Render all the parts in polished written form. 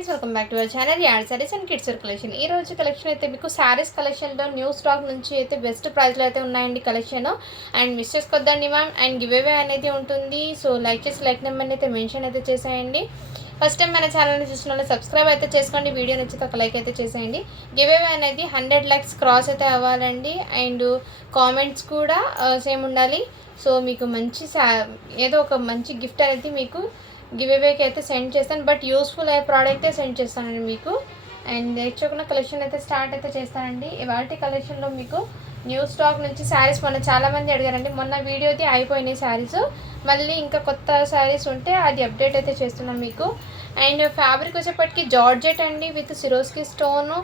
Friends, welcome back to our channel add saris and kids collection. ఈ రోజు collection అయితే మీకు సారీస్ కలెక్షన్లో న్యూ స్టాక్ నుంచి అయితే బెస్ట్ ప్రైస్లో అయితే ఉన్నాయండి కలెక్షన్. అండ్ మిస్ చేసుకోవద్దండి మ్యామ్. అండ్ గివ్ అవే అనేది ఉంటుంది. సో లైక్ చేసి లైక్ నెంబర్ని అయితే మెన్షన్ అయితే చేసేయండి. ఫస్ట్ టైం మన ఛానల్ని చూసిన వాళ్ళు సబ్స్క్రైబ్ అయితే చేసుకోండి. వీడియో నచ్చితే ఒక లైక్ అయితే చేసేయండి. గివ్ అవే అనేది 100 lakhs క్రాస్ అయితే అవ్వాలండి. అండ్ కామెంట్స్ కూడా సేమ్ ఉండాలి. సో మీకు మంచి ఏదో ఒక మంచి గిఫ్ట్ అనేది మీకు గివ్ అవేకి అయితే సెండ్ చేస్తాను. బట్ యూస్ఫుల్ అయ్యే ప్రోడక్టే సెండ్ చేస్తానండి మీకు. అండ్ తెచ్చుకున్న కలెక్షన్ అయితే స్టార్ట్ అయితే చేస్తానండి. ఇవాళ కలెక్షన్లో మీకు న్యూ స్టాక్ నుంచి శారీస్ మొన్న చాలామంది అడిగారండి. మొన్న వీడియోది అయిపోయినాయి శారీస్. మళ్ళీ ఇంకా కొత్త శారీస్ ఉంటే అది అప్డేట్ అయితే చేస్తున్నాం మీకు. అండ్ ఫ్యాబ్రిక్ వచ్చేప్పటికి జార్జెట్ అండి విత్ సిరోస్కి స్టోను.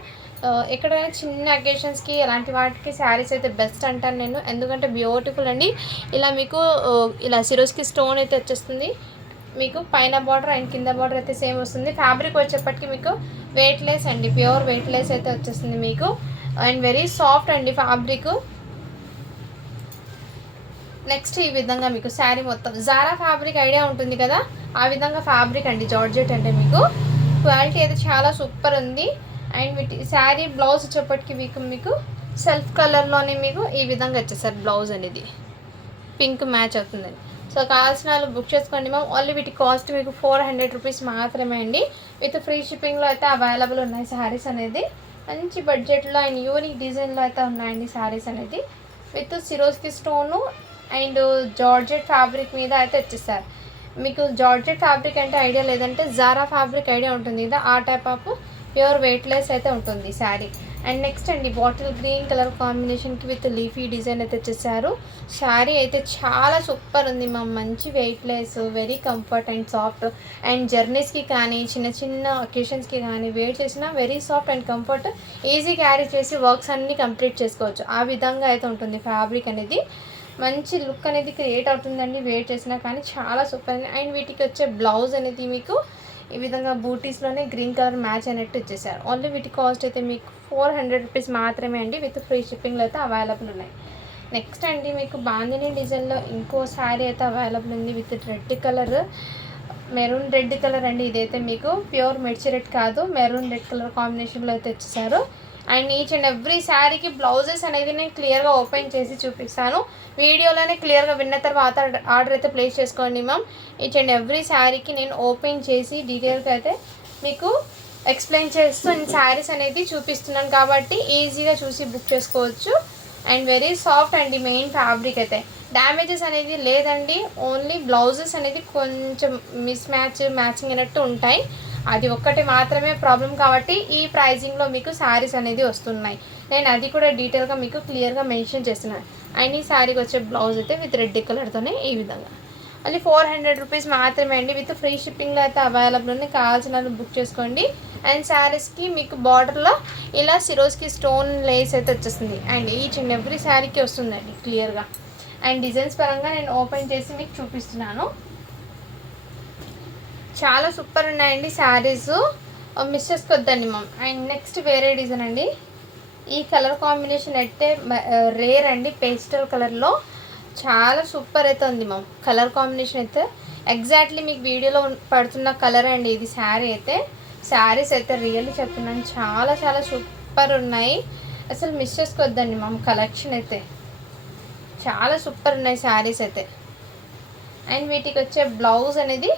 ఎక్కడైనా చిన్న అకేషన్స్కి అలాంటి వాటికి శారీస్ అయితే బెస్ట్ అంటాను నేను. ఎందుకంటే బ్యూటిఫుల్ అండి. ఇలా మీకు ఇలా సిరోస్కి స్టోన్ అయితే వచ్చేస్తుంది. మీకు పైన బార్డర్ అండ్ కింద బార్డర్ అయితే సేమ్ వస్తుంది. ఫ్యాబ్రిక్ వచ్చేప్పటికి మీకు వెయిట్లెస్ అండి, ప్యూర్ వెయిట్లెస్ అయితే వచ్చేస్తుంది మీకు. అండ్ వెరీ సాఫ్ట్ అండి ఫ్యాబ్రిక్. నెక్స్ట్ ఈ విధంగా మీకు శారీ మొత్తం జారా ఫ్యాబ్రిక్ ఐడియా ఉంటుంది కదా, ఆ విధంగా ఫ్యాబ్రిక్ అండి జార్జెట్ అంటే మీకు క్వాలిటీ అయితే చాలా సూపర్ ఉంది. అండ్ వీటి శారీ బ్లౌజ్ వచ్చేప్పటికి మీకు సెల్ఫ్ కలర్లోనే మీకు ఈ విధంగా వచ్చేసారు బ్లౌజ్ అనేది పింక్ మ్యాచ్ అవుతుందండి. సో కావాల్సిన వాళ్ళు బుక్ చేసుకోండి మ్యామ్. ఓన్లీ వీటి కాస్ట్ మీకు 400 రూపీస్ మాత్రమే అండి. విత్ ఫ్రీ షిప్పింగ్లో అయితే అవైలబుల్ ఉన్నాయి శారీస్ అనేది. మంచి బడ్జెట్లో అండ్ యూనిక్ డిజైన్లో అయితే ఉన్నాయండి శారీస్ అనేది. విత్ సిరోస్కి స్టోను అండ్ జార్జెట్ ఫ్యాబ్రిక్ మీద అయితే వచ్చేసారు. మీకు జార్జెట్ ఫ్యాబ్రిక్ అంటే ఐడియా లేదంటే జారా ఫ్యాబ్రిక్ ఐడియా ఉంటుంది కదా, ఆ టైప్ ఆఫ్ ప్యూర్ వెయిట్లెస్ అయితే ఉంటుంది శారీ. అండ్ నెక్స్ట్ అండి బాటిల్ గ్రీన్ కలర్ కాంబినేషన్కి విత్ లీఫీ డిజైన్ అయితే వచ్చేసారు. శారీ అయితే చాలా సూపర్ ఉంది మా. మంచి weightless, very comfort and soft. And జర్నీస్కి కానీ చిన్న చిన్న ఒకేషన్స్కి కానీ వేర్ చేసినా very soft and comfort. Easy carry చేసి వర్క్స్ అన్నీ కంప్లీట్ చేసుకోవచ్చు. ఆ విధంగా అయితే ఉంటుంది ఫ్యాబ్రిక్ అనేది. మంచి లుక్ అనేది క్రియేట్ అవుతుందండి వేర్ చేసినా కానీ. చాలా సూపర్. అండ్ వీటికి వచ్చే బ్లౌజ్ అనేది మీకు ఈ విధంగా బూటీస్లోనే గ్రీన్ కలర్ మ్యాచ్ అయినట్టు వచ్చేసారు. ఓన్లీ వీటి కాస్ట్ అయితే మీకు 400 రూపీస్ మాత్రమే అండి. విత్ ఫ్రీ షిప్పింగ్లో అయితే అవైలబుల్ ఉన్నాయి. నెక్స్ట్ అండి మీకు బాందిని డిజైన్లో ఇంకో శారీ అయితే అవైలబుల్ ఉంది with red colour, maroon red colour అండి. ఇదైతే మీకు ప్యూర్ మిర్చి రెడ్ కాదు, మెరూన్ రెడ్ కలర్ కాంబినేషన్లో అయితే వచ్చేసారు. అండ్ ఈచ్ అండ్ ఎవ్రీ శారీకి బ్లౌజెస్ అనేది నేను క్లియర్గా ఓపెన్ చేసి చూపిస్తాను. వీడియోలోనే క్లియర్గా విన్న తర్వాత ఆర్డర్ అయితే ప్లేస్ చేసుకోండి మ్యామ్. ఈచ్ అండ్ ఎవ్రీ శారీకి నేను ఓపెన్ చేసి డీటెయిల్గా అయితే మీకు ఎక్స్ప్లెయిన్ చేస్తూ నేను శారీస్ అనేది చూపిస్తున్నాను కాబట్టి ఈజీగా చూసి బుక్ చేసుకోవచ్చు. అండ్ వెరీ సాఫ్ట్ అండి మెయిన్ ఫ్యాబ్రిక్ అయితే. డ్యామేజెస్ అనేది లేదండి. ఓన్లీ బ్లౌజెస్ అనేది కొంచెం మ్యాచింగ్ అయినట్టు ఉంటాయి. అది ఒక్కటి మాత్రమే ప్రాబ్లం కాబట్టి ఈ ప్రైజింగ్లో మీకు శారీస్ అనేది వస్తున్నాయి. నేను అది కూడా డీటెయిల్గా మీకు క్లియర్గా మెన్షన్ చేస్తున్నాను. అండ్ ఈ శారీకి వచ్చే బ్లౌజ్ అయితే విత్ రెడ్ కలర్తోనే ఈ విధంగా. మళ్ళీ 400 రూపీస్ మాత్రమే అండి. విత్ ఫ్రీ షిప్పింగ్లో అయితే అవైలబుల్ ఉంది. కావాల్సిన బుక్ చేసుకోండి. అండ్ శారీస్కి మీకు బార్డర్లో ఇలా సిరోస్కి స్టోన్ లేస్ అయితే వచ్చేస్తుంది. అండ్ ఈచ్ అండ్ ఎవ్రీ శారీకి వస్తుందండి క్లియర్గా. అండ్ డిజైన్స్ పరంగా నేను ఓపెన్ చేసి మీకు చూపిస్తున్నాను. చాలా సూపర్ ఉన్నాయండి శారీస్, మిస్ చేసుకోవద్దండి మ్యామ్. అండ్ నెక్స్ట్ వేరే డిజైన్ అండి. ఈ కలర్ కాంబినేషన్ అయితే రేర్ అండి, పేస్టల్ కలర్లో చాలా సూపర్ అయితే ఉంది మ్యామ్. కలర్ కాంబినేషన్ అయితే ఎగ్జాక్ట్లీ మీకు వీడియోలో పడుతున్న కలర్ అండి ఇది. శారీస్ అయితే రియల్లీ చెప్తున్నాను చాలా చాలా సూపర్ ఉన్నాయి. అసలు మిస్ చేసుకోవద్దండి మ్యామ్. కలెక్షన్ అయితే చాలా సూపర్ ఉన్నాయి శారీస్ అయితే. అండ్ వీటికి వచ్చే బ్లౌజ్ అనేది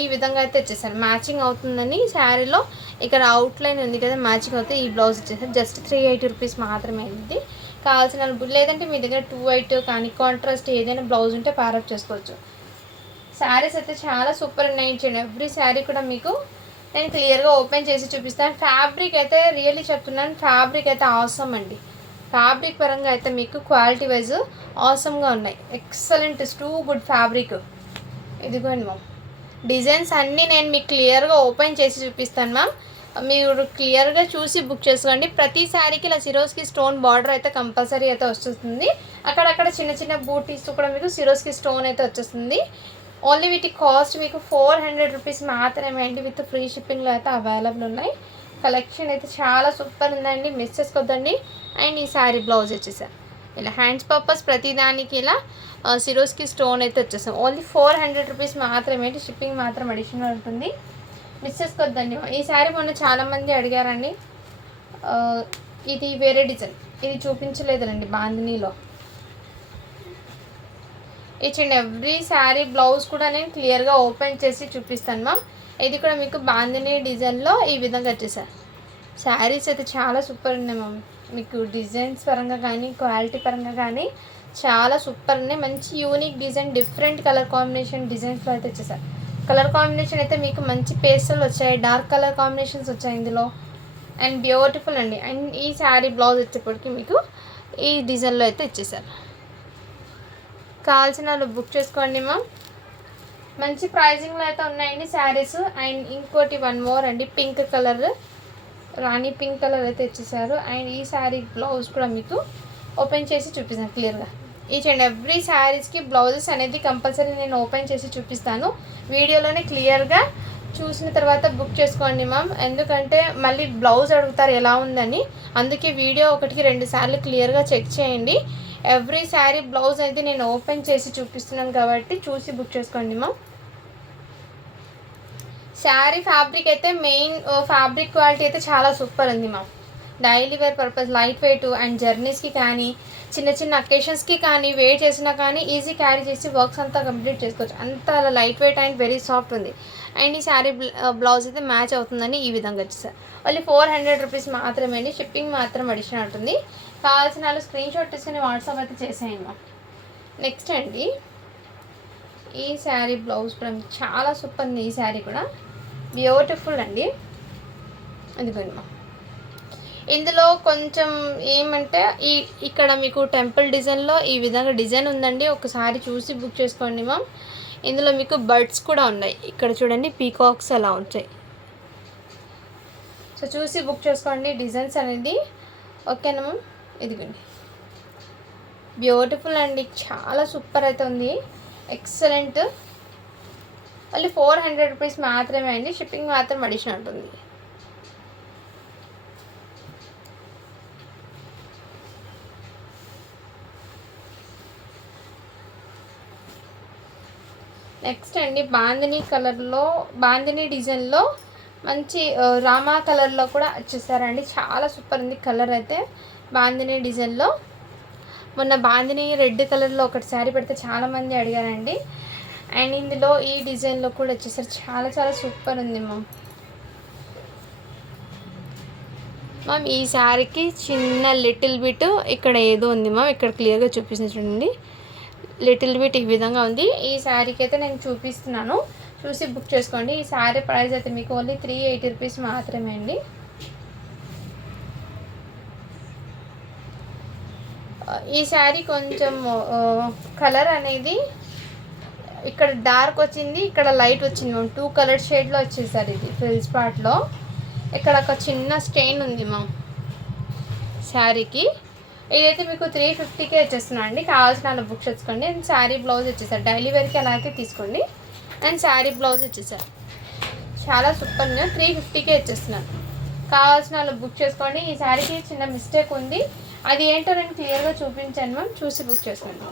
ఈ విధంగా అయితే వచ్చేసారు. మ్యాచింగ్ అవుతుందని శారీలో ఇక్కడ అవుట్లైన్ ఉంది కదా, మ్యాచింగ్ అవుతే ఈ బ్లౌజ్ వచ్చేసారు. జస్ట్ 380 రూపీస్ మాత్రమే అయింది. కావాల్సిన లేదంటే మీ దగ్గర 2 కానీ కాంట్రాస్ట్ ఏదైనా బ్లౌజ్ ఉంటే ప్యారప్ చేసుకోవచ్చు. శారీస్ అయితే చాలా సూపర్ ఉన్నాయి. ఎవ్రీ శారీ కూడా మీకు నేను క్లియర్గా ఓపెన్ చేసి చూపిస్తాను. ఫ్యాబ్రిక్ అయితే రియల్లీ చెప్తున్నాను, ఫ్యాబ్రిక్ అయితే ఆసమ్ అండి. ఫ్యాబ్రిక్ పరంగా అయితే మీకు క్వాలిటీ వైజ్ ఆసమ్గా ఉన్నాయి. Excellent, too good fabric. ఇదిగోండి మ్యామ్. డిజైన్స్ అన్నీ నేను మీకు క్లియర్గా ఓపెన్ చేసి చూపిస్తాను మ్యామ్. మీరు క్లియర్గా చూసి బుక్ చేసుకోండి. ప్రతి శారీకి ఇలా సిరోస్కి స్టోన్ బార్డర్ అయితే కంపల్సరీ అయితే వస్తుంది. అక్కడక్కడ చిన్న చిన్న బూటీస్ కూడా మీకు సిరోస్కి స్టోన్ అయితే వచ్చేస్తుంది. ఓన్లీ వీటి కాస్ట్ మీకు 400 రూపీస్ మాత్రమే అండి. విత్ ఫ్రీ షిప్పింగ్లో అయితే అవైలబుల్ ఉన్నాయి. కలెక్షన్ అయితే చాలా సూపర్ ఉందండి, మిస్ చేసుకోవద్దండి. అండ్ ఈ శారీ బ్లౌజ్ వచ్చేసారు ఇలా హ్యాండ్స్ పర్పస్ ప్రతిదానికి ఇలా సిరోస్కి స్టోన్ అయితే వచ్చేసాం. ఓన్లీ 400 రూపీస్ మాత్రమే. షిప్పింగ్ మాత్రం అడిషనల్ ఉంటుంది. మిస్ చేసుకోవద్దండి. ఈ శారీ మొన్న చాలామంది అడిగారండి. ఇది వేరే డిజైన్, ఇది చూపించలేదండి బాందినీలో. Each and every sari blouse కూడా నేను క్లియర్గా ఓపెన్ చేసి చూపిస్తాను మ్యామ్. ఇది కూడా మీకు బాందినీ డిజైన్లో ఈ విధంగా వచ్చేసారు. శారీస్ అయితే చాలా సూపర్ ఉన్నాయి మ్యామ్. మీకు డిజైన్స్ పరంగా కానీ క్వాలిటీ పరంగా కానీ చాలా సూపర్ ఉన్నాయి. మంచి unique design, different colour combination డిజైన్స్లో అయితే వచ్చేసారు. కలర్ కాంబినేషన్ అయితే మీకు మంచి పేస్టల్ వచ్చాయి, డార్క్ కలర్ కాంబినేషన్స్ వచ్చాయి ఇందులో. అండ్ బ్యూటిఫుల్ అండి. అండ్ ఈ శారీ బ్లౌజ్ వచ్చేప్పటికి మీకు ఈ డిజైన్లో అయితే ఇచ్చేసారు. కావాల్సిన వాళ్ళు బుక్ చేసుకోండి మ్యామ్. మంచి ప్రైజింగ్లో అయితే ఉన్నాయండి శారీస్. అండ్ ఇంకోటి వన్ మోర్ అండి, పింక్ కలర్, రాణి పింక్ కలర్ అయితే ఇచ్చేసారు. అండ్ ఈ శారీ బ్లౌజ్ కూడా మీకు ఓపెన్ చేసి చూపిస్తాను క్లియర్గా. ఈచ్ అండ్ ఎవ్రీ శారీస్కి బ్లౌజెస్ అనేది కంపల్సరీ నేను ఓపెన్ చేసి చూపిస్తాను. వీడియోలోనే క్లియర్గా చూసిన తర్వాత బుక్ చేసుకోండి మ్యామ్. ఎందుకంటే మళ్ళీ బ్లౌజ్ అడుగుతారు ఎలా ఉందని, అందుకే వీడియో 1-2 సార్లు క్లియర్గా చెక్ చేయండి. ఎవ్రీ శారీ బ్లౌజ్ అయితే నేను ఓపెన్ చేసి చూపిస్తున్నాను కాబట్టి చూసి బుక్ చేసుకోండి మ్యామ్. శారీ ఫ్యాబ్రిక్ అయితే మెయిన్ ఫ్యాబ్రిక్ క్వాలిటీ అయితే చాలా సూపర్ ఉంది ma'am. Daily wear purpose, light weight and జర్నీస్కి కానీ చిన్న చిన్న అకేషన్స్కి కానీ వేర్ చేసినా కానీ ఈజీ క్యారీ చేసి వర్క్స్ అంతా కంప్లీట్ చేసుకోవచ్చు. అంత light weight and very soft ఉంది. అండ్ ఈ శారీ బ్లౌజ్ అయితే మ్యాచ్ అవుతుందని ఈ విధంగా వచ్చేసారు. ఓన్లీ 400 రూపీస్ మాత్రమే అండి. షిప్పింగ్ మాత్రం అడిషనల్ ఉంటుంది. కావాల్సిన వాళ్ళు స్క్రీన్ షాట్ తీసుకుని వాట్సాప్ అయితే చేసేయండి మ్యామ్. నెక్స్ట్ అండి, ఈ శారీ బ్లౌజ్ కూడా చాలా సూపర్ ఉంది. ఈ శారీ కూడా బ్యూటిఫుల్ అండి. అందుకని మ్యామ్ ఇందులో కొంచెం ఏమంటే ఇక్కడ మీకు టెంపుల్ డిజైన్లో ఈ విధంగా డిజైన్ ఉందండి. ఒకసారి చూసి బుక్ చేసుకోండి మ్యామ్. ఇందులో మీకు బర్డ్స్ కూడా ఉన్నాయి. ఇక్కడ చూడండి, పీకాక్స్ అలా ఉంటాయి. సో చూసి బుక్ చేసుకోండి డిజైన్స్ అనేది. ఓకేనా మ్యామ్? ఇదిగోండి, బ్యూటిఫుల్ అండి, చాలా సూపర్ అయితే ఉంది. ఎక్సలెంట్. మళ్ళీ 400 రూపీస్ మాత్రమే అండి. షిప్పింగ్ మాత్రం అడిషనల్ ఉంటుంది. నెక్స్ట్ అండి, బాందినీ కలర్లో, బాందినీ డిజైన్లో మంచి రామా కలర్లో కూడా వచ్చేసారండి. చాలా సూపర్ ఉంది కలర్ అయితే. బాందినీ డిజైన్లో మొన్న బాందినీ రెడ్ కలర్లో ఒకటి శారీ పెడితే చాలామంది అడిగారండి. అండ్ ఇందులో ఈ డిజైన్లో కూడా వచ్చేసారు. చాలా చాలా సూపర్ ఉంది మ్యామ్. ఈ శారీకి చిన్న లిటిల్ బిట్ ఇక్కడ ఏదో ఉంది మ్యామ్. ఇక్కడ క్లియర్గా చూపిస్తుంది చూడండి, లిటిల్ బిట్ ఈ విధంగా ఉంది. ఈ శారీకి అయితే నేను చూపిస్తున్నాను, చూసి బుక్ చేసుకోండి. ఈ శారీ ప్రైస్ అయితే మీకు ఓన్లీ 380 రూపీస్ మాత్రమే అండి. ఈ శారీ కొంచెం కలర్ అనేది ఇక్కడ డార్క్ వచ్చింది, ఇక్కడ లైట్ వచ్చింది మ్యామ్. 2 కలర్ షేడ్లో వచ్చేసారు. ఇది ఫ్రిల్స్ పార్ట్లో ఇక్కడ ఒక చిన్న స్టెయిన్ ఉంది మ్యామ్ శారీకి. ఇదైతే మీకు 350కే వచ్చేస్తున్నాను అండి. కావాల్సిన వాళ్ళు బుక్ చేసుకోండి. అండ్ శారీ బ్లౌజ్ వచ్చేసారు. డైలీ వేర్కి అలా అయితే తీసుకోండి. అండ్ శారీ బ్లౌజ్ వచ్చేసారు. చాలా సూపర్. 350కే వచ్చేస్తున్నాను. కావాల్సిన వాళ్ళు బుక్ చేసుకోండి. ఈ శారీకి చిన్న మిస్టేక్ ఉంది, అది ఏంటో నేను క్లియర్గా చూపించాను మ్యామ్. చూసి బుక్ చేసుకోండి.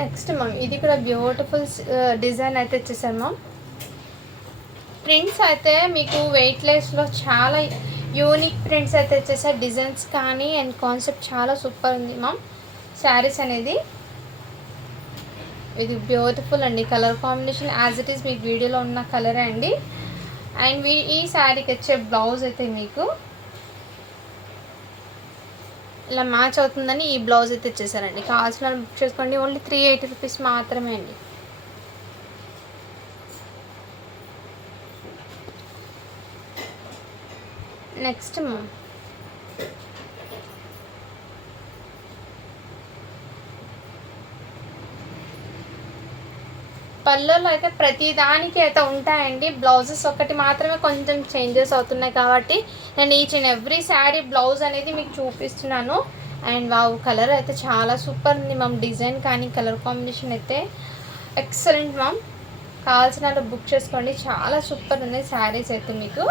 నెక్స్ట్ మ్యామ్, ఇది కూడా బ్యూటిఫుల్ డిజైన్ అయితే వచ్చేసారు మ్యామ్. ప్రింట్స్ అయితే మీకు వెయిట్లెస్లో చాలా యూనిక్ ప్రింట్స్ అయితే వచ్చేసాయి. డిజైన్స్ కానీ అండ్ కాన్సెప్ట్ చాలా సూపర్ ఉంది మ్యామ్. శారీస్ అనేది ఇది బ్యూటిఫుల్ అండి. Colour combination as it is మీకు వీడియోలో ఉన్న కలరే అండి. అండ్ ఈ శారీకి వచ్చే బ్లౌజ్ అయితే మీకు ఇలా మ్యాచ్ అవుతుందని ఈ బ్లౌజ్ అయితే ఇచ్చేసారండి. కావాల్సిన బుక్ చేసుకోండి. ఓన్లీ 380 రూపీస్ మాత్రమే అండి. నెక్స్ట్ పళ్ళలో అయితే ప్రతి దానికి అయితే ఉంటాయండి. బ్లౌజెస్ ఒకటి మాత్రమే కొంచెం చేంజెస్ అవుతున్నాయి కాబట్టి నేను each and every sari blouse అనేది మీకు చూపిస్తున్నాను. అండ్ వావ్, కలర్ అయితే చాలా సూపర్ ఉంది మ్యామ్. డిజైన్ కానీ కలర్ కాంబినేషన్ అయితే ఎక్సలెంట్ మ్యామ్. కావాల్సిన వాళ్ళు బుక్ చేసుకోండి. చాలా సూపర్ ఉంది శారీస్ అయితే మీకు.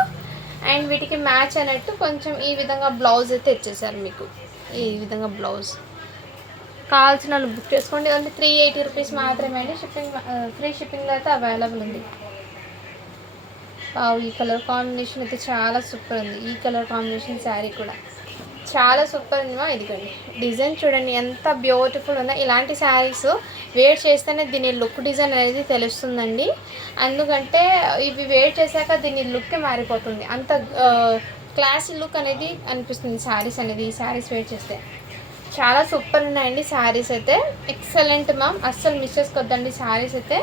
అండ్ వీటికి మ్యాచ్ అన్నట్టు కొంచెం ఈ విధంగా బ్లౌజ్ అయితే ఇచ్చేసారు మీకు. ఈ విధంగా బ్లౌజ్ కావాల్సిన వాళ్ళు బుక్ చేసుకోండి. ఓన్లీ 380 రూపీస్ మాత్రమే అండి. షిప్పింగ్ ఫ్రీ షిప్పింగ్లో అయితే అవైలబుల్ ఉంది. ఈ కలర్ కాంబినేషన్ అయితే చాలా సూపర్ ఉంది. ఈ కలర్ కాంబినేషన్ శారీ కూడా చాలా సూపర్ ఉంది. ఇదిగోండి డిజైన్ చూడండి ఎంత బ్యూటిఫుల్ ఉందో. ఇలాంటి శారీస్ వేర్ చేస్తేనే దీని లుక్ డిజైన్ అనేది తెలుస్తుందండి. ఎందుకంటే ఇవి వేర్ చేశాక దీని లుక్ మారిపోతుంది. అంత క్లాసీ లుక్ అనేది అనిపిస్తుంది శారీస్ అనేది. ఈ శారీస్ వేర్ చేస్తే చాలా సూపర్ ఉన్నాయండి శారీస్ అయితే. ఎక్సలెంట్ మ్యామ్, అస్సలు మిస్ చేసుకోవద్దండి శారీస్ అయితే.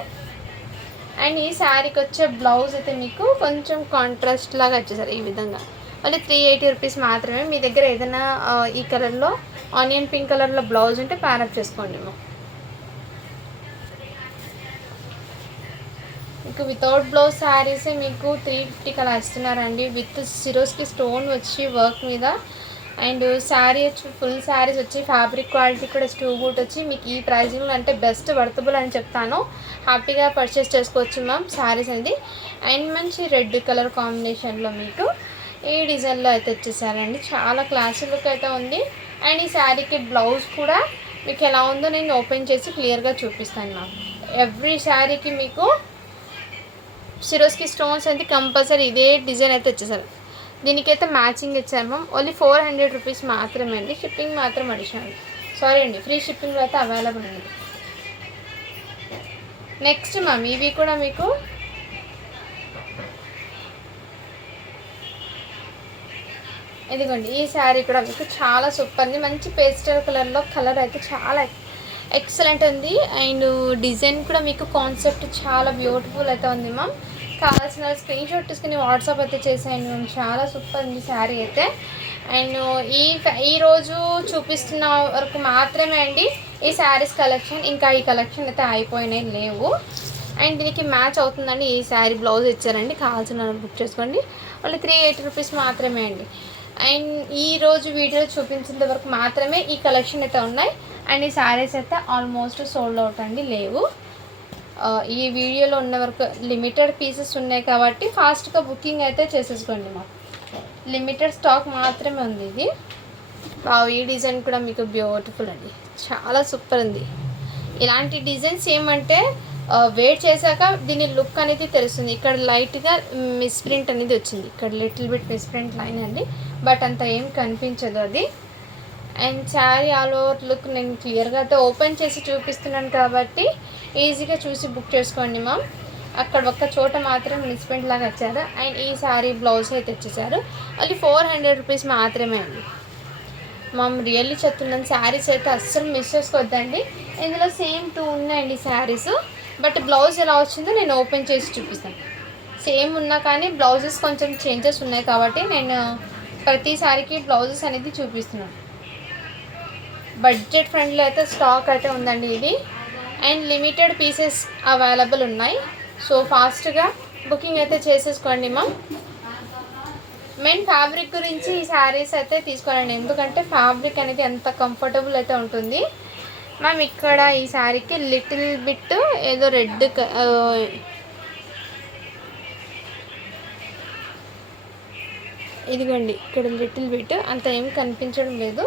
అండ్ ఈ శారీకి వచ్చే బ్లౌజ్ అయితే మీకు కొంచెం కాంట్రాస్ట్ లాగా వచ్చేసారు ఈ విధంగా. మళ్ళీ 380 రూపీస్ మాత్రమే. మీ దగ్గర ఏదైనా ఈ కలర్లో ఆనియన్ పింక్ కలర్లో బ్లౌజ్ ఉంటే ప్యారప్ చేసుకోండి. మీకు వితౌట్ బ్లౌజ్ శారీసే మీకు 350 అలా ఇస్తున్నారండి. విత్ సిరోస్కి స్టోన్ వచ్చి వర్క్ మీద. అండ్ శారీ వచ్చి ఫుల్ శారీస్ వచ్చి ఫ్యాబ్రిక్ క్వాలిటీ కూడా టూ గుడ్ వచ్చి మీకు ఈ ప్రైజింగ్లో అంటే బెస్ట్ వర్తబుల్ అని చెప్తాను. హ్యాపీగా పర్చేస్ చేసుకోవచ్చు మ్యామ్ శారీస్ అనేది. అండ్ మంచి రెడ్ కలర్ కాంబినేషన్లో మీకు ఈ డిజైన్లో అయితే వచ్చేసారండి. చాలా క్లాసీ లుక్ అయితే ఉంది. అండ్ ఈ శారీకి బ్లౌజ్ కూడా మీకు ఎలా ఉందో నేను ఓపెన్ చేసి క్లియర్గా చూపిస్తాను మ్యామ్. ఎవ్రీ శారీకి మీకు సిరోస్కి స్టోన్స్ అయితే కంపల్సరీ ఇదే డిజైన్ అయితే వచ్చేసారు. దీనికైతే మ్యాచింగ్ ఇచ్చారు మ్యామ్. ఓన్లీ 400 రూపీస్ మాత్రమే అండి. షిప్పింగ్ మాత్రం అడిషనల్. సారీ అండి, ఫ్రీ షిప్పింగ్లో అయితే అవైలబుల్ ఉంది. నెక్స్ట్ మ్యామ్ ఇవి కూడా మీకు ఇదిగోండి ఈ శారీ కూడా మీకు చాలా సూపర్ ఉంది. మంచి పేస్టల్ కలర్లో కలర్ అయితే చాలా ఎక్సలెంట్ ఉంది. అండ్ డిజైన్ కూడా మీకు కాన్సెప్ట్ చాలా బ్యూటిఫుల్ అయితే ఉంది మ్యామ్. కావాల్సిన స్క్రీన్ షాట్ తీసుకుని వాట్సాప్ అయితే చేసేయండి మ్యామ్. చాలా సూపర్ ఉంది శారీ అయితే. అండ్ ఈరోజు చూపిస్తున్న వరకు మాత్రమే అండి ఈ శారీస్ కలెక్షన్. ఇంకా ఈ కలెక్షన్ అయితే అయిపోయినాయి లేవు. అండ్ దీనికి మ్యాచ్ అవుతుందండి ఈ శారీ బ్లౌజ్ ఇచ్చారండి. కావాల్సిన బుక్ చేసుకోండి. ఓన్లీ 380 రూపీస్ మాత్రమే అండి. అండ్ ఈరోజు వీడియోలో చూపించేంత వరకు మాత్రమే ఈ కలెక్షన్ అయితే ఉన్నాయి. అండ్ ఈ శారీస్ అయితే ఆల్మోస్ట్ సోల్డ్ అవుట్ అండి, లేవు. ఈ వీడియోలో ఉన్న వరకు లిమిటెడ్ పీసెస్ ఉన్నాయి కాబట్టి ఫాస్ట్గా బుకింగ్ అయితే చేసేసుకోండి. మాకు లిమిటెడ్ స్టాక్ మాత్రమే ఉంది ఇది. ఈ డిజైన్ కూడా మీకు బ్యూటిఫుల్ అండి, చాలా సూపర్ ఉంది. ఇలాంటి డిజైన్స్ ఏమంటే వేట్ చేశాక దీని లుక్ అనేది తెలుస్తుంది. ఇక్కడ లైట్గా మిస్ప్రింట్ అనేది వచ్చింది, ఇక్కడ లిటిల్ బిట్ మిస్ప్రింట్ లైన్ అండి, బట్ అంత ఏం కనిపించదు అది. And sari all over look నేను క్లియర్గా అయితే ఓపెన్ చేసి చూపిస్తున్నాను కాబట్టి ఈజీగా చూసి బుక్ చేసుకోండి మ్యామ్. అక్కడ ఒక్క చోట మాత్రం మిస్ప్రింట్ లాగా వచ్చారు. అండ్ ఈ శారీ బ్లౌజ్ అయితే వచ్చేసారు. అది 400 రూపీస్ మాత్రమే అండి. మ్యామ్ రియల్లీ చెప్తున్నాను, శారీస్ అయితే అస్సలు మిస్ చేసుకోవద్దండి. ఇందులో సేమ్ 2 ఉన్నాయండి శారీస్, బట్ బ్లౌజ్ ఎలా వచ్చిందో నేను ఓపెన్ చేసి చూపిస్తాను. సేమ్ ఉన్నా కానీ బ్లౌజెస్ కొంచెం చేంజెస్ ఉన్నాయి కాబట్టి నేను ప్రతిసారికి బ్లౌజెస్ అనేది చూపిస్తున్నాను. బడ్జెట్ ఫ్రెండ్లీ అయితే స్టాక్ అయితే ఉందండి ఇది. అండ్ లిమిటెడ్ పీసెస్ అవైలబుల్ ఉన్నాయి. సో ఫాస్ట్గా బుకింగ్ అయితే చేసేసుకోండి మ్యామ్. మెయిన్ ఫ్యాబ్రిక్ గురించి ఈ శారీస్ అయితే తీసుకోవాలండి, ఎందుకంటే ఫ్యాబ్రిక్ అనేది ఎంత కంఫర్టబుల్ అయితే ఉంటుంది మ్యామ్. ఇక్కడ ఈ శారీకి లిటిల్ బిట్ ఏదో రెడ్ ఇదిగోండి ఇక్కడ లిటిల్ బిట్ అంత ఏం కనిపించడం లేదు,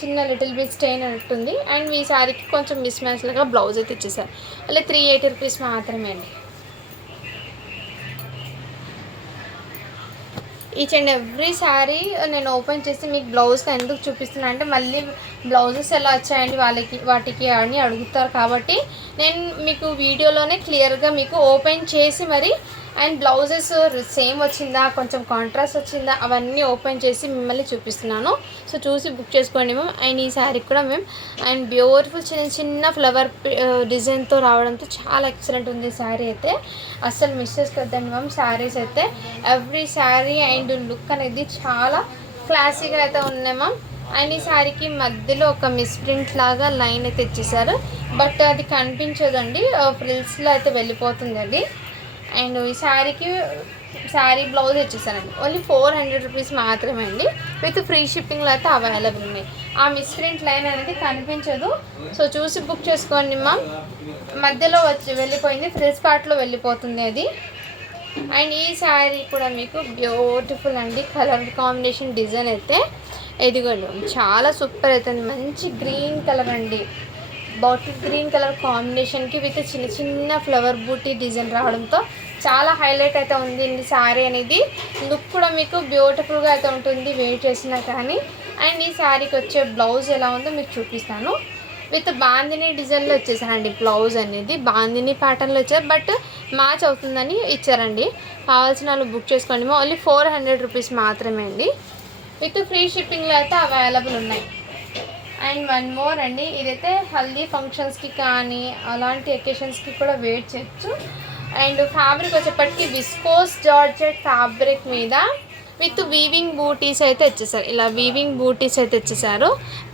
చిన్న లిటిల్ బిట్ స్టెయిన్ అన్నట్టుంది. అండ్ ఈ శారీకి కొంచెం మిస్ మ్యాచ్ లాగా బ్లౌజ్ అయితే ఇచ్చేసారు. అలా 380 రూపీస్ మాత్రమే అండి. ఈచ్ అండ్ ఎవ్రీ శారీ నేను ఓపెన్ చేసి మీకు బ్లౌజ్గా ఎందుకు చూపిస్తున్నా అంటే మళ్ళీ బ్లౌజెస్ ఎలా వచ్చాయండి వాటికి అని అడుగుతారు కాబట్టి నేను మీకు వీడియోలోనే క్లియర్గా మీకు ఓపెన్ చేసి మరి అండ్ బ్లౌజెస్ సేమ్ వచ్చిందా కొంచెం కాంట్రాస్ట్ వచ్చిందా అవన్నీ ఓపెన్ చేసి మిమ్మల్ని చూపిస్తున్నాను. సో చూసి బుక్ చేసుకోండి మ్యామ్. అండ్ ఈ శారీ కూడా మేము అండ్ బ్యూటిఫుల్ చిన్న చిన్న ఫ్లవర్ డిజైన్తో రావడంతో చాలా ఎక్సలెంట్ ఉంది శారీ అయితే. అస్సలు మిస్ చేసుకోవద్దండి మ్యామ్. శారీస్ అయితే ఎవ్రీ శారీ అండ్ లుక్ అనేది చాలా క్లాసీగా అయితే ఉన్నాయి మ్యామ్. అండ్ ఈ శారీకి మధ్యలో ఒక మిస్ప్రింట్ లాగా లైన్ అయితే ఇచ్చేసారు, బట్ అది కనిపించదండి, ఫ్రిల్స్లో అయితే వెళ్ళిపోతుంది అది. అండ్ ఈ శారీ బ్లౌజ్ వచ్చేసానండి. ఓన్లీ 400 రూపీస్ మాత్రమే అండి. విత్ ఫ్రీ షిప్పింగ్లో అయితే అవైలబుల్ ఉన్నాయి. ఆ మిస్ప్రింట్ లైన్ అనేది కనిపించదు. సో చూసి బుక్ చేసుకోండి మ్యామ్. మధ్యలో వెళ్ళిపోయింది, ఫ్రిల్స్ పార్ట్లో వెళ్ళిపోతుంది అది. అండ్ ఈ శారీ కూడా మీకు బ్యూటిఫుల్ అండి, కలర్ కాంబినేషన్ డిజైన్ అయితే ఇదిగోండి మ్యామ్, చాలా సూపర్ అవుతుంది. మంచి గ్రీన్ కలర్ అండి, బాటిల్ గ్రీన్ కలర్ కాంబినేషన్కి విత్ చిన్న చిన్న ఫ్లవర్ బూటీ డిజైన్ రావడంతో చాలా హైలైట్ అయితే ఉంది ఈ శారీ అనేది. లుక్ కూడా మీకు బ్యూటిఫుల్గా అయితే ఉంటుంది వెయిట్ చేసినా కానీ. అండ్ ఈ శారీకి వచ్చే బ్లౌజ్ ఎలా ఉందో మీకు చూపిస్తాను. విత్ బాందిని డిజైన్లో వచ్చేసారండి. బ్లౌజ్ అనేది బాందిని ప్యాటర్న్లో వచ్చారు, బట్ మ్యాచ్ అవుతుందని ఇచ్చారండి. కావాల్సిన వాళ్ళు బుక్ చేసుకోండి. ఓన్లీ 400 రూపీస్ మాత్రమే అండి. విత్ ఫ్రీ షిప్పింగ్లో అయితే అవైలబుల్ ఉన్నాయి. అండ్ వన్ మోర్ అండి, ఇదైతే హల్దీ ఫంక్షన్స్కి కానీ అలాంటి ఎకేషన్స్కి కూడా వేర్ చేయొచ్చు. అండ్ ఫ్యాబ్రిక్ వచ్చేప్పటికి విస్కోస్ జార్జెట్ ఫ్యాబ్రిక్ మీద విత్ వీవింగ్ బూటీస్ అయితే వచ్చేసారు. ఇలా వీవింగ్ బూటీస్ అయితే వచ్చేసారు.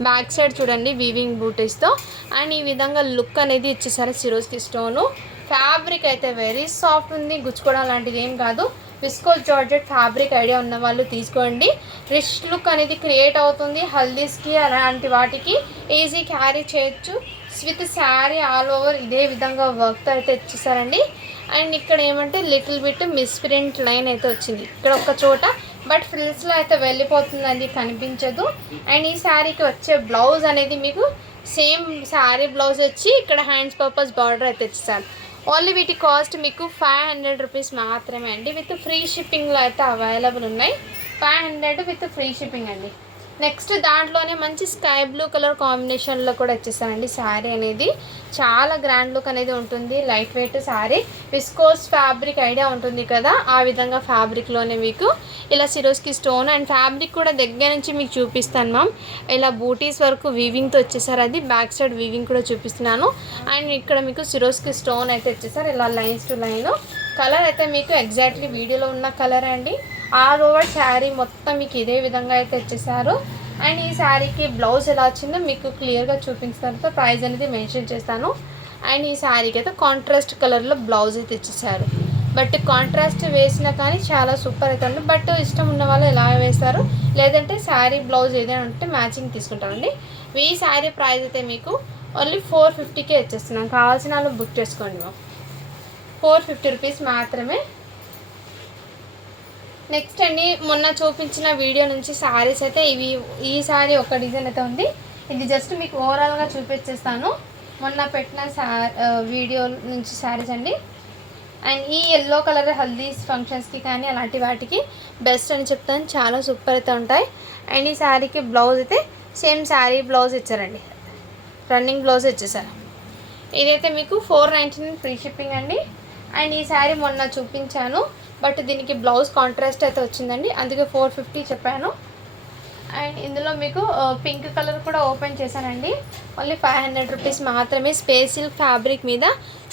బ్యాక్ సైడ్ చూడండి వీవింగ్ బూటీస్తో. అండ్ ఈ విధంగా లుక్ అనేది ఇచ్చేసారు. సిరోస్కి స్టోను ఫ్యాబ్రిక్ అయితే వెరీ సాఫ్ట్ ఉంది, గుచ్చుకోవడం లాంటిది ఏం కాదు. విస్కోస్ జార్జెట్ ఫ్యాబ్రిక్ ఐడియా ఉన్న వాళ్ళు తీసుకోండి. రిచ్ లుక్ అనేది క్రియేట్ అవుతుంది. హల్దీస్కి అలాంటి వాటికి ఈజీ క్యారీ చేయొచ్చు. విత్ శారీ ఆల్ ఓవర్ ఇదే విధంగా వర్క్తో అయితే ఇచ్చేసారండి. అండ్ ఇక్కడ ఏమంటే లిటిల్ బిట్ మిస్ప్రింట్ లైన్ అయితే వచ్చింది ఇక్కడ ఒక చోట, బట్ ఫ్రిల్స్లో అయితే వెళ్ళిపోతుంది, అది కనిపించదు. అండ్ ఈ శారీకి వచ్చే బ్లౌజ్ అనేది మీకు సేమ్ శారీ బ్లౌజ్ వచ్చి ఇక్కడ హ్యాండ్స్ పర్పస్ బార్డర్ అయితే ఇచ్చేసారు. ఓన్లీ వీటి కాస్ట్ మీకు 500 రూపీస్ మాత్రమే అండి. విత్ ఫ్రీ షిప్పింగ్లో అయితే అవైలబుల్ ఉన్నాయి. 500 విత్ ఫ్రీ షిప్పింగ్ అండి. నెక్స్ట్ దాంట్లోనే మంచి స్కై బ్లూ కలర్ కాంబినేషన్లో కూడా వచ్చేసానండి. శారీ అనేది చాలా గ్రాండ్ లుక్ అనేది ఉంటుంది. Light weight sari, viscose fabric idea ఉంటుంది కదా, ఆ విధంగా ఫ్యాబ్రిక్లోనే మీకు ఇలా సిరోస్కి స్టోన్ అండ్ ఫ్యాబ్రిక్ కూడా దగ్గర నుంచి మీకు చూపిస్తాను మ్యామ్. ఇలా బూటీస్ వరకు వీవింగ్తో వచ్చేసారు. అది బ్యాక్ సైడ్ వీవింగ్ కూడా చూపిస్తున్నాను. అండ్ ఇక్కడ మీకు సిరోస్కి స్టోన్ అయితే వచ్చేసారు. ఇలా లైన్స్ టు లైన్. కలర్ అయితే మీకు ఎగ్జాక్ట్లీ వీడియోలో ఉన్న కలర్ అండి. ఆల్ ఓవర్ శారీ మొత్తం మీకు ఇదే విధంగా అయితే వచ్చేసారు. అండ్ ఈ శారీకి బ్లౌజ్ ఎలా వచ్చిందో మీకు క్లియర్గా చూపించిన ప్రైస్ అనేది మెన్షన్ చేస్తాను. అండ్ ఈ శారీకి అయితే కాంట్రాస్ట్ కలర్లో బ్లౌజ్ అయితే ఇచ్చేసారు. బట్ కాంట్రాస్ట్ వేసినా కానీ చాలా సూపర్ అవుతుంది. బట్ ఇష్టం ఉన్న వాళ్ళు ఎలా వేస్తారు, లేదంటే శారీ బ్లౌజ్ ఏదైనా ఉంటే మ్యాచింగ్ తీసుకుంటామండి. ఈ శారీ ప్రైస్ అయితే మీకు ఓన్లీ 450కే వచ్చేస్తున్నాం. కావాల్సిన వాళ్ళు బుక్ చేసుకోండి మ్యామ్. 450 రూపీస్ మాత్రమే. నెక్స్ట్ అండి, మొన్న చూపించిన వీడియో నుంచి శారీస్ అయితే ఈ శారీ ఒక డిజైన్ అయితే ఉంది. ఇది జస్ట్ మీకు ఓవరాల్గా చూపించేస్తాను. మొన్న పెట్టిన వీడియో నుంచి శారీస్ అండి. అండ్ ఈ ఎల్లో కలర్ హల్దీస్ ఫంక్షన్స్కి కానీ అలాంటి వాటికి బెస్ట్ అని చెప్తాను. చాలా సూపర్ అయితే ఉంటాయి. అండ్ ఈ శారీకి బ్లౌజ్ అయితే సేమ్ శారీ బ్లౌజ్ ఇచ్చారండి, రన్నింగ్ బ్లౌజ్ ఇచ్చేసారు. ఇదైతే మీకు 499 ఫ్రీ షిప్పింగ్ అండి. అండ్ ఈ శారీ మొన్న చూపించాను, బట్ దీనికి బ్లౌజ్ కాంట్రాస్ట్ అయితే వచ్చిందండి, అందుకే 450 చెప్పాను. అండ్ ఇందులో మీకు పింక్ కలర్ కూడా ఓపెన్ చేశానండి. ఓన్లీ 500 రూపీస్ మాత్రమే. స్పేస్ సిల్క్ ఫ్యాబ్రిక్ మీద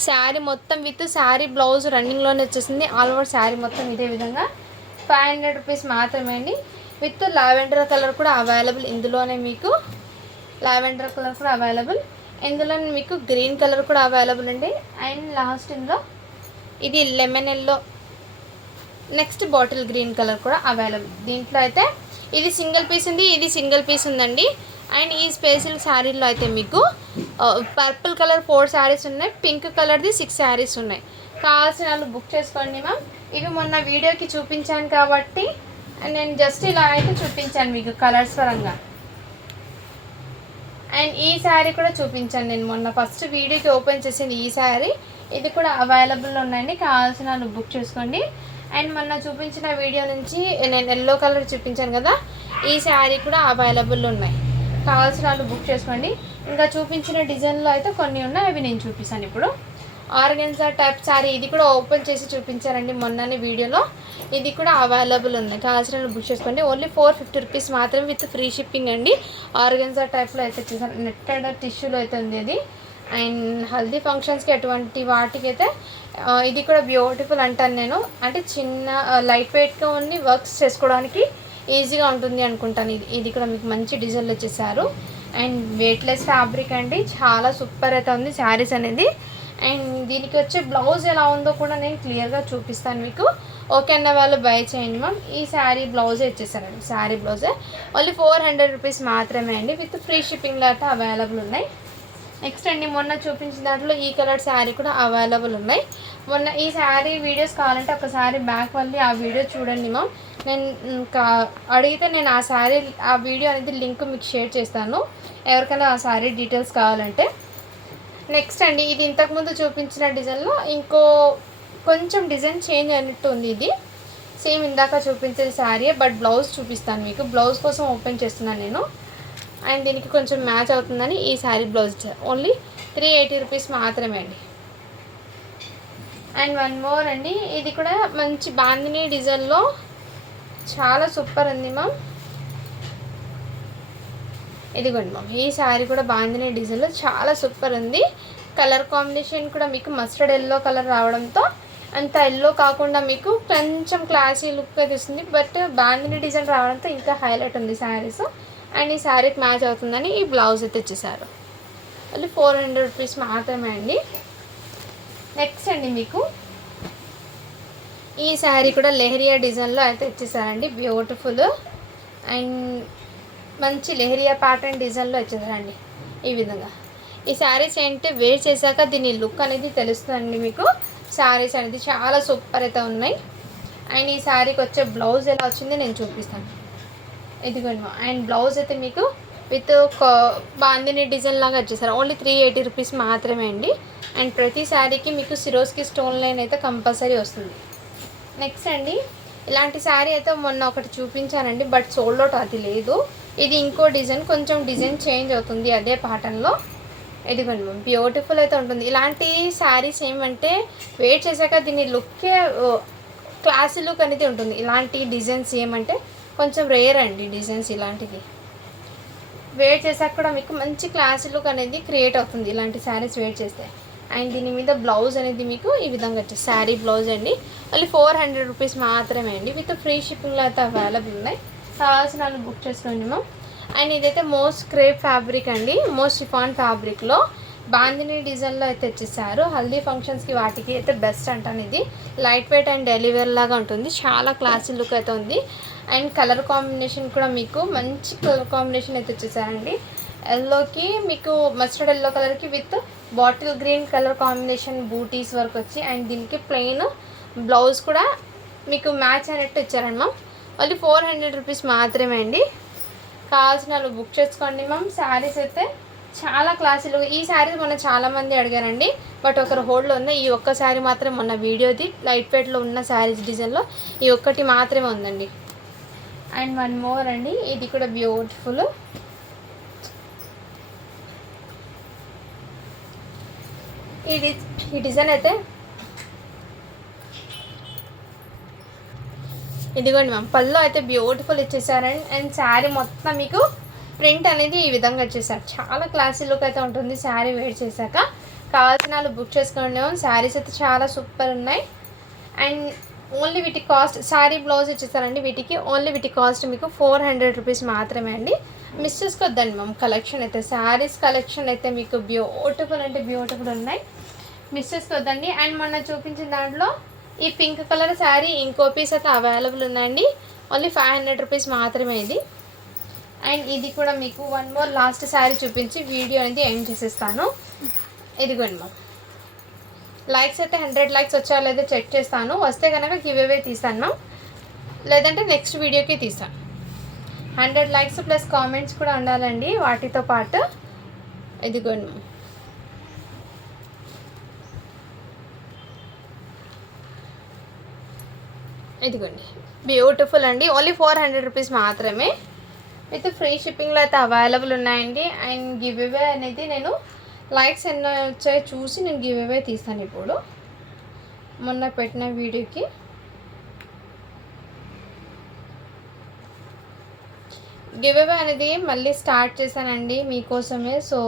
శారీ మొత్తం విత్ శారీ బ్లౌజ్ రన్నింగ్లోనే వచ్చేసింది. ఆల్ ఓవర్ శారీ మొత్తం ఇదే విధంగా 500 రూపీస్ మాత్రమే అండి. విత్ లావెండర్ కలర్ కూడా అవైలబుల్. ఇందులోనే మీకు లావెండర్ కలర్ కూడా అవైలబుల్. ఇందులోనే మీకు గ్రీన్ కలర్ కూడా అవైలబుల్ అండి. అండ్ లాస్ట్ ఇందులో ఇది lemon yellow, next bottle green colour కూడా అవైలబుల్. దీంట్లో అయితే ఇది సింగిల్ పీస్ ఉంది, ఇది సింగిల్ పీస్ ఉందండి. అండ్ ఈ స్పెషల్ శారీలో అయితే మీకు పర్పుల్ కలర్ 4 శారీస్ ఉన్నాయి, పింక్ కలర్ది 6 శారీస్ ఉన్నాయి. కావాల్సిన వాళ్ళు బుక్ చేసుకోండి మ్యామ్. ఇవి మొన్న వీడియోకి చూపించాను కాబట్టి నేను జస్ట్ ఇలా అయితే చూపించాను మీకు కలర్స్ పరంగా. అండ్ ఈ శారీ కూడా చూపించాను నేను మొన్న ఫస్ట్ వీడియోకి ఓపెన్ చేసింది ఈ శారీ. ఇది కూడా అవైలబుల్ ఉన్నాయండి, కావాల్సిన వాళ్ళు బుక్ చేసుకోండి. అండ్ మొన్న చూపించిన వీడియో నుంచి నేను ఎల్లో కలర్ చూపించాను కదా, ఈ శారీ కూడా అవైలబుల్ ఉన్నాయి, కావాల్సిన వాళ్ళు బుక్ చేసుకోండి. ఇంకా చూపించిన డిజైన్లో అయితే కొన్ని ఉన్నాయి, అవి నేను చూపిస్తాను ఇప్పుడు. ఆర్గెన్జా టైప్ శారీ ఇది కూడా ఓపెన్ చేసి చూపించారండి మొన్ననే వీడియోలో. ఇది కూడా అవైలబుల్ ఉంది, కావాల్సిన వాళ్ళు బుక్ చేసుకోండి. ఓన్లీ 450 రూపీస్ మాత్రమే విత్ ఫ్రీ షిప్పింగ్ అండి. ఆర్గెన్జా టైప్లో అయితే చూసాను, నెట్టెడ్ టిష్యూలో అయితే ఉంది అది. అండ్ హల్దీ ఫంక్షన్స్కి అటువంటి వాటికి అయితే ఇది కూడా బ్యూటిఫుల్ అంటాను నేను. అంటే చిన్న లైట్ వెయిట్గా ఉంది, వర్క్స్ చేసుకోవడానికి ఈజీగా ఉంటుంది అనుకుంటాను. ఇది కూడా మీకు మంచి డిజైన్లు వచ్చేసారు. అండ్ వెయిట్లెస్ ఫ్యాబ్రిక్ అండి, చాలా సూపర్ అయితే ఉంది శారీస్ అనేది. అండ్ దీనికి వచ్చే బ్లౌజ్ ఎలా ఉందో కూడా నేను క్లియర్గా చూపిస్తాను మీకు. ఓకే అన్న వాళ్ళు బై చేయండి మ్యామ్. ఈ శారీ బ్లౌజే ఇచ్చేసారండి, శారీ బ్లౌజే. ఓన్లీ 400 రూపీస్ మాత్రమే అండి. విత్ ఫ్రీ షిప్పింగ్లో అయితే అవైలబుల్ ఉన్నాయి. నెక్స్ట్ అండి మొన్న చూపించిన దాంట్లో ఈ కలర్ శారీ కూడా అవైలబుల్ ఉన్నాయి. మొన్న ఈ శారీ వీడియోస్ కావాలంటే ఒకసారి బ్యాక్ వెళ్ళి ఆ వీడియో చూడండి మ్యామ్. నేను అడిగితే నేను ఆ శారీ ఆ వీడియో అనేది లింక్ మీకు షేర్ చేస్తాను ఎవరికైనా ఆ శారీ డీటెయిల్స్ కావాలంటే. నెక్స్ట్ అండి ఇది ఇంతకుముందు చూపించిన డిజైన్లో ఇంకో కొంచెం డిజైన్ చేంజ్ అయినట్టు ఉంది. ఇది సేమ్ ఇందాక చూపించే శారీ బట్ బ్లౌజ్ చూపిస్తాను మీకు. బ్లౌజ్ కోసం ఓపెన్ చేస్తున్నాను నేను. అండ్ దీనికి కొంచెం మ్యాచ్ అవుతుందని ఈ శారీ బ్లౌజ్ ఓన్లీ 380 రూపీస్ మాత్రమే అండి. అండ్ వన్ మోర్ అండి, ఇది కూడా మంచి బాందినీ డిజైన్లో చాలా సూపర్ ఉంది మ్యామ్. ఇదిగోండి మ్యామ్, ఈ శారీ కూడా బాందినీ డిజైన్లో చాలా సూపర్ ఉంది. కలర్ కాంబినేషన్ కూడా మీకు మస్టర్డ్ ఎల్లో కలర్ రావడంతో అంత ఎల్లో కాకుండా మీకు కొంచెం క్లాసీ లుక్ అయితే ఇస్తుంది. బట్ బాందినీ డిజైన్ రావడంతో ఇంకా హైలైట్ ఉంది శారీస్. అండ్ ఈ శారీకి మ్యాచ్ అవుతుందని ఈ బ్లౌజ్ అయితే ఇచ్చేసారు. మళ్ళీ 400 రూపీస్ మాత్రమే అండి. నెక్స్ట్ అండి మీకు ఈ శారీ కూడా లెహరియా డిజైన్లో అయితే ఇచ్చేసారండి. బ్యూటిఫుల్ అండ్ మంచి లెహరియా ప్యాటర్న్ డిజైన్లో ఇచ్చేసారండి. ఈ విధంగా ఈ శారీస్ ఏంటంటే వేర్ చేశాక దీని లుక్ అనేది తెలుస్తుందండి మీకు. శారీస్ అనేది చాలా సూపర్ అయితే ఉన్నాయి. అండ్ ఈ శారీకి వచ్చే బ్లౌజ్ ఎలా వచ్చిందో నేను చూపిస్తాను. ఇదిగోండి. అండ్ బ్లౌజ్ అయితే మీకు విత్ బాందినీ డిజైన్ లాగా వచ్చేసారు. ఓన్లీ 380 రూపీస్ మాత్రమే అండి. అండ్ ప్రతి శారీకి మీకు సిరోస్కి స్టోన్ లైన్ అయితే కంపల్సరీ వస్తుంది. నెక్స్ట్ అండి ఇలాంటి శారీ అయితే మొన్న ఒకటి చూపించానండి బట్ సోల్డ్ అవుట్ అది లేదు. ఇది ఇంకో డిజైన్, కొంచెం డిజైన్ చేంజ్ అవుతుంది అదే ప్యాటర్న్లో. ఇదిగోండి మ్యామ్, బ్యూటిఫుల్ అయితే ఉంటుంది. ఇలాంటి శారీస్ ఏమంటే వెయిట్ చేశాక దీని లుక్కే క్లాసీ లుక్ అనేది ఉంటుంది. ఇలాంటి డిజైన్స్ ఏమంటే కొంచెం రేర్ అండి డిజైన్స్ ఇలాంటివి. వేర్ చేసాక కూడా మీకు మంచి క్లాసీ లుక్ అనేది క్రియేట్ అవుతుంది ఇలాంటి శారీస్ వేర్ చేస్తే. అండ్ దీని మీద బ్లౌజ్ అనేది మీకు ఈ విధంగా వచ్చేసి శారీ బ్లౌజ్ అండి. మళ్ళీ 400 రూపీస్ మాత్రమే అండి. విత్ ఫ్రీ షిప్పింగ్లో అయితే అవైలబుల్ ఉన్నాయి. కావాల్సిన వాళ్ళు బుక్ చేసుకోండి మ్యామ్. అండ్ ఇదైతే మోస్ట్ క్రేప్ ఫ్యాబ్రిక్ అండి. మోస్ట్ షిఫాన్ ఫ్యాబ్రిక్లో బాందినీ డిజైన్లో అయితే వచ్చేసారు. హల్దీ ఫంక్షన్స్కి వాటికి అయితే బెస్ట్ అంటాను. ఇది లైట్ వెయిట్ అండ్ డెలివర్ లాగా ఉంటుంది. చాలా క్లాసీ లుక్ అయితే ఉంది. అండ్ కలర్ కాంబినేషన్ కూడా మీకు మంచి కలర్ కాంబినేషన్ అయితే వచ్చేసారండి. ఎల్లోకి మీకు మస్టర్డ్ ఎల్లో కలర్కి with bottle green colour combination బూటీస్ వర్క్ వచ్చి అండ్ దీనికి ప్లెయిన్ బ్లౌజ్ కూడా మీకు మ్యాచ్ అయినట్టు ఇచ్చారండి మ్యామ్. మళ్ళీ 400 రూపీస్ మాత్రమే అండి. కావాల్సిన వాళ్ళు బుక్ చేసుకోండి మ్యామ్. శారీస్ అయితే చాలా క్లాసులు. ఈ శారీస్ మొన్న చాలామంది అడిగారండి బట్ ఒకరు హోల్డ్లో ఉంది. ఈ ఒక్క శారీ మాత్రం మొన్న వీడియోది లైట్ వెయిట్లో ఉన్న శారీస్ డిజైన్లో ఈ ఒక్కటి మాత్రమే ఉందండి. అండ్ వన్ మోర్ అండి, ఇది కూడా బ్యూటిఫుల్. ఈ డిజైన్ అయితే ఇదిగోండి మ్యామ్, పళ్ళు అయితే బ్యూటిఫుల్ ఇచ్చేసారండి. అండ్ శారీ మొత్తం మీకు ప్రింట్ అనేది ఈ విధంగా వచ్చేసారు. చాలా క్లాసీ లుక్ అయితే ఉంటుంది శారీ వేర్ చేశాక. కావాల్సిన వాళ్ళు బుక్ చేసుకోండి. శారీస్ అయితే చాలా సూపర్ ఉన్నాయి. అండ్ ఓన్లీ వీటి కాస్ట్ శారీ బ్లౌజ్ ఇచ్చేసారండి. వీటి కాస్ట్ మీకు 400 రూపీస్ మాత్రమే అండి. మిస్ చేసుకోవద్దండి మ్యామ్. కలెక్షన్ అయితే శారీస్ కలెక్షన్ అయితే మీకు బ్యూటిఫుల్ అంటే బ్యూటిఫుల్ ఉన్నాయి. మిస్ చేసుకోవద్దండి. అండ్ మొన్న చూపించిన దాంట్లో ఈ పింక్ కలర్ శారీ ఇంకో పీస్ అయితే అవైలబుల్ ఉందండి. ఓన్లీ 500 రూపీస్ మాత్రమే ఇది. అండ్ ఇది కూడా మీకు వన్ మోర్ లాస్ట్ శారీ చూపించి వీడియో అనేది ఎండ్ చేసేస్తాను. ఇదిగోండి మ్యామ్, లైక్స్ అయితే 100 లైక్స్ వచ్చా లేదో చెక్ చేస్తాను. వస్తే కనుక గివ్ అవే తీస్తాను మ్యామ్, లేదంటే నెక్స్ట్ వీడియోకి తీస్తాను. 100 లైక్స్ ప్లస్ కామెంట్స్ కూడా ఉండాలండి వాటితో పాటు. ఇదిగోండి మ్యామ్, ఇదిగోండి బ్యూటిఫుల్ అండి. ఓన్లీ 400 రూపీస్ మాత్రమే. విత్ ఫ్రీ షిప్పింగ్లో అయితే అవైలబుల్ ఉన్నాయండి. అండ్ గివ్ అవే అనేది నేను లైక్స్ ఎన్నో వచ్చాయో చూసి నేను గివ్ అవే తీస్తాను. ఇప్పుడు మొన్న పెట్టిన వీడియోకి గివ్ అవే అనేది మళ్ళీ స్టార్ట్ చేశానండి మీకోసమే. సో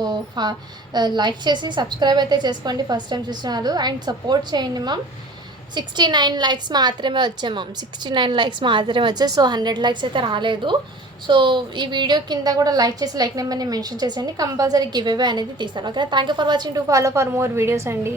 లైక్ చేసి సబ్స్క్రైబ్ అయితే చేసుకోండి ఫస్ట్ టైం చూస్తున్నారు. అండ్ సపోర్ట్ చేయండి మ్యామ్. 69 లైక్స్ మాత్రమే వచ్చాయి మ్యామ్. 69 లైక్స్ మాత్రమే వచ్చాయి. సో 100 లైక్స్ అయితే రాలేదు. సో ఈ వీడియో కింద కూడా లైక్ చేసి లైక్ నెంబర్ని మెన్షన్ చేసేయండి. కంపల్సరీ గివ్ అవే అనేది తీస్తాను. Okay, thank you for watching. To follow for more videos అండి.